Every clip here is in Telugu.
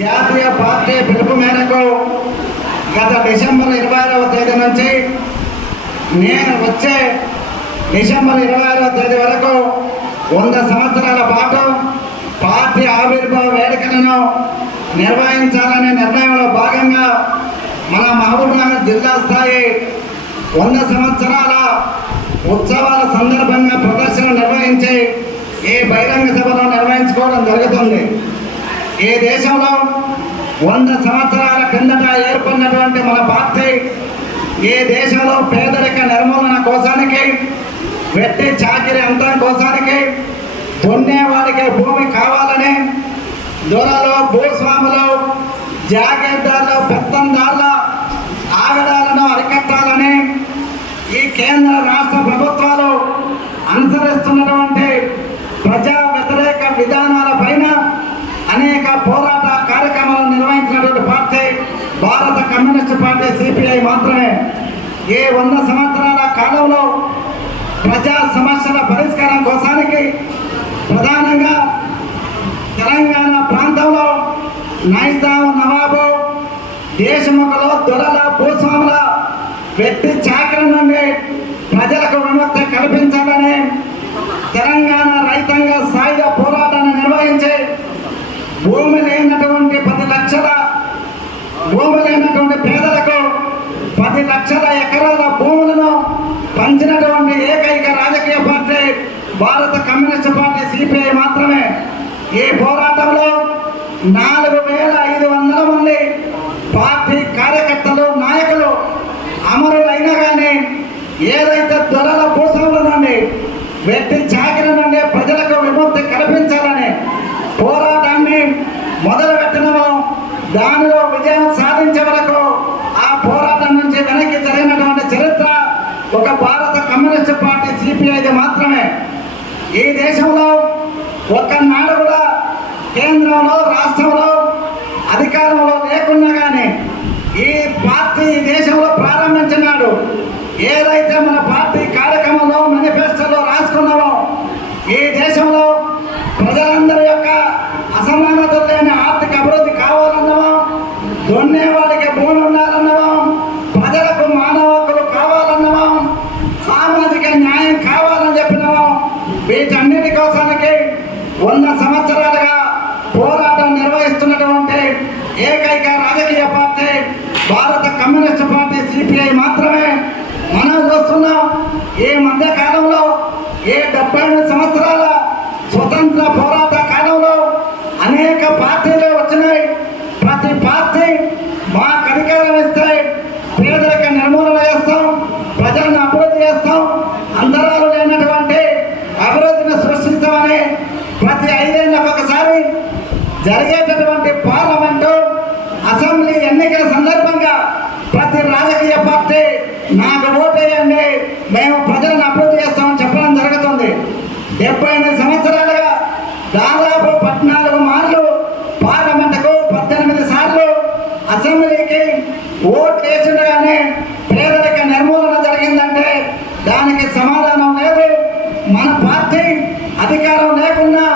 జాతీయ పార్టీ పిలుపు మేరకు గత డిసెంబర్ ఇరవై ఆరవ తేదీ నుంచి నేను వచ్చే డిసెంబర్ ఇరవై ఆరవ తేదీ వరకు వంద సంవత్సరాల పాటు పార్టీ ఆవిర్భావ వేడుకలను నిర్వహించాలనే నిర్ణయంలో భాగంగా మన మహబూబ్నగర్ జిల్లా స్థాయి వంద సంవత్సరాల ఉత్సవాల సందర్భంగా ప్రదర్శన నిర్వహించి ఈ బహిరంగ సభను నిర్వహించుకోవడం జరుగుతుంది. ఏ దేశంలో వంద సంవత్సరాల కిందట ఏర్పడినటువంటి మన పార్టీ ఏ దేశంలో పేదరిక నిర్మూలన కోసానికి వెట్టి చాకిరి అంతం కోసానికి దున్నేవాడికి భూమి కావాలని దొరలు భూస్వాములు జాగీర్దారులు పెత్తందారుల ఆగడాలను అరికట్టాలని ఈ కేంద్ర రాష్ట్ర ప్రభుత్వం అనుసరిస్తున్నటువంటి ప్రజా వ్యతిరేక విధానాల పైన అనేక పోరాట కార్యక్రమాలు నిర్వహించినటువంటి పార్టీ భారత కమ్యూనిస్ట్ పార్టీ సిపిఐ మాత్రమే. ఏ వంద సంవత్సరాల కాలంలో ప్రజా సమస్యల పరిష్కారం కోసానికి ప్రధానంగా తెలంగాణ ప్రాంతంలో నైజాం నవాబు దేశముఖలో దొరల భూస్వాముల వ్యక్తి చాకరి నుండి ప్రజలకు విముక్తి కల్పించాలని తెలంగాణ రైతాంగ సాయుధ పోరాటాన్ని నిర్వహించి భూమి లేనటువంటి పది లక్షల భూమి లేనటువంటి పేదలకు పది లక్షల ఎకరాల భూములను పంచినటువంటి ఏకైక రాజకీయ పార్టీ భారత కమ్యూనిస్ట్ పార్టీ సిపిఐ మాత్రమే ఈ పోరాటంలో నాలుగు వేల ఐదు వందల మంది పార్టీ కార్యకర్తలు నాయకులు అమరులైనా కానీ ఏదైతే ధరల భూస్వాముల నుండి వ్యక్తి చాకిరి నుండి ప్రజలకు విముక్తి కల్పించాలని పోరాటాన్ని మొదలుపెట్టినమో దానిలో విజయం సాధించే వరకు ఆ పోరాటం నుంచి వెనక్కి జరిగినటువంటి చరిత్ర ఒక భారత కమ్యూనిస్ట్ పార్టీ సిపిఐది మాత్రమే. ఈ దేశంలో ఒక్కనాడు కూడా కేంద్రంలో రాష్ట్రంలో అధికారంలో లేకున్నా కానీ ఈ పార్టీ ఈ దేశంలో ప్రారంభించినాడు. ఏదైతే మన పార్టీ కార్యక్రమంలో మేనిఫెస్టోలో రాసుకున్నామో ఈ దేశంలో ప్రజలందరి యొక్క అసమానతలు లేని ఆర్థిక అభివృద్ధి కావాలన్నామో దున్నేవాడికి భూమి ఉండాలన్నామో ప్రజలకు మానవ హక్కులు కావాలన్నామో సామాజిక న్యాయం కావాలని చెప్పినామో వీటన్నిటి కోసానికి వంద సంవత్సరాలుగా పోరాటం నిర్వహిస్తున్నటువంటి ఏకైక రాజకీయ పార్టీ భారత కమ్యూనిస్ట్ పార్టీ సిపిఐ మాత్రమే మనం చూస్తున్నాం ఈ మధ్య కాలంలో ఈ డెబ్బై ఎనిమిది సంవత్సరాల స్వతంత్ర పోరాట కాలంలో అనేక పార్టీలు వచ్చినాయి ప్రతి పార్టీ మా అధికారం ఇస్తే పేదరిక నిర్మూలన చేస్తాం ప్రజలను అభివృద్ధి చేస్తాం అంతరాలు లేనటువంటి అభివృద్ధిని సృష్టిస్తామని ప్రతి ఐదేళ్ళకు ఒకసారి జరిగేటటువంటి పార్లమెంటు అసెంబ్లీ ఎన్నికల సందర్భంగా ప్రతి రాజకీయ పార్టీ నాకు ఓటేయండి మేము ప్రజలను అభివృద్ధి చేస్తామని చెప్పడం జరుగుతుంది. డెబ్బై ఎనిమిది సంవత్సరాలుగా దాదాపు పద్నాలుగు మార్లు పార్లమెంటుకు పద్దెనిమిది సార్లు అసెంబ్లీకి ఓట్లు వేసిండగానే పేదరిక నిర్మూలన జరిగిందంటే దానికి సమాధానం లేదు మన పార్టీ అధికారం లేకున్నా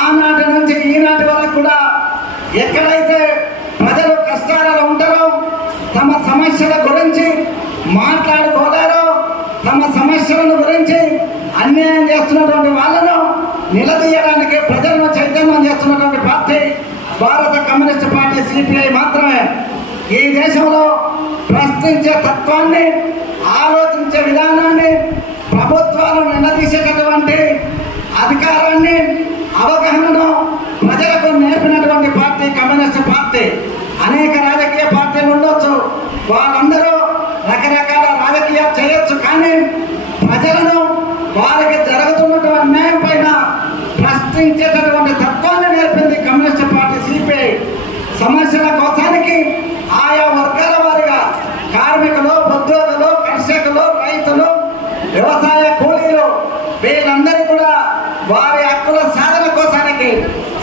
ఆనాటి నుంచి ఈనాటి వరకు కూడా ఎక్కడైతే ప్రజలు కష్టాలలో ఉంటారో తమ సమస్యల గురించి మాట్లాడుకోలేరో తమ సమస్యలను గురించి అన్యాయం చేస్తున్నటువంటి వాళ్ళను నిలదీయడానికి ప్రజలను చైతన్యం చేస్తున్నటువంటి పార్టీ భారత కమ్యూనిస్ట్ పార్టీ సిపిఐ మాత్రమే. ఈ దేశంలో ప్రశ్నించే తత్వాన్ని ఆలోచించే విధానాన్ని ప్రభుత్వాలు నిలదీసేటటువంటి అధికారాన్ని అవగాహనను ప్రజలకు నేర్పినటువంటి పార్టీ కమ్యూనిస్ట్ పార్టీ అనేక రాజకీయ పార్టీలు ఉండొచ్చు వాళ్ళందరూ రకరకాల రాజకీయాలు చేయొచ్చు కానీ ప్రజలను వారికి జరుగుతున్నటువంటి అన్యాయం పైన ప్రశ్నించేటటువంటి తత్వాన్ని నేర్పింది కమ్యూనిస్ట్ పార్టీ సిపిఐ సమస్యల కోసానికి ఆయా వర్గాల వారిగా కార్మికులు ఉద్యోగులు కర్షకులు రైతులు వ్యవసాయ కూలీలు వీళ్ళందరూ కూడా వారి హక్కుల సాధన కోసానికి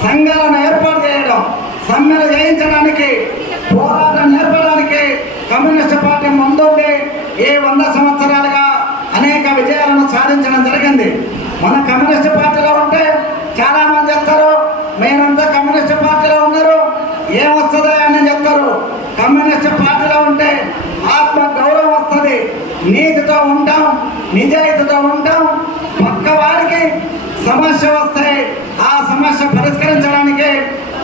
సంఘాలను ఏర్పాటు చేయడం సమ్మెలు చేయించడానికి పోరాటం నేర్పడానికి కమ్యూనిస్ట్ పార్టీ ముందుండి ఏ వంద సంవత్సరాలుగా అనేక విజయాలను సాధించడం జరిగింది. మన కమ్యూనిస్ట్ పార్టీలో ఉంటే చాలామంది చెప్తారు మీరంతా కమ్యూనిస్ట్ పార్టీలో ఉన్నారు ఏ అని చెప్తారు. కమ్యూనిస్ట్ పార్టీలో ఉంటే ఆత్మ గౌరవం వస్తుంది. నీతితో ఉంటాం నిజాయితీతో ఉంటాం. పక్క వారికి సమస్య వస్తే ఆ సమస్య పరిష్కరించడానికి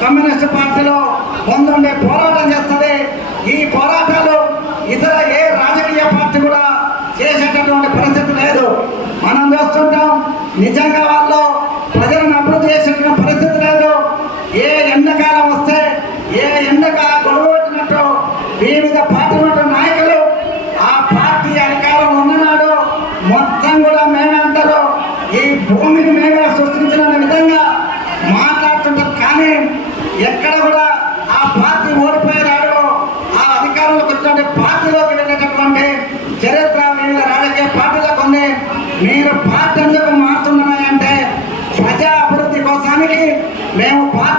కమ్యూనిస్ట్ పార్టీలో ముందుండే పోరాటం చేస్తుంది. ఈ పోరాటాలు మీరు పార్టీ మారుతున్నామంటే ప్రజా అభివృద్ధి కోసానికి మేము పార్టీ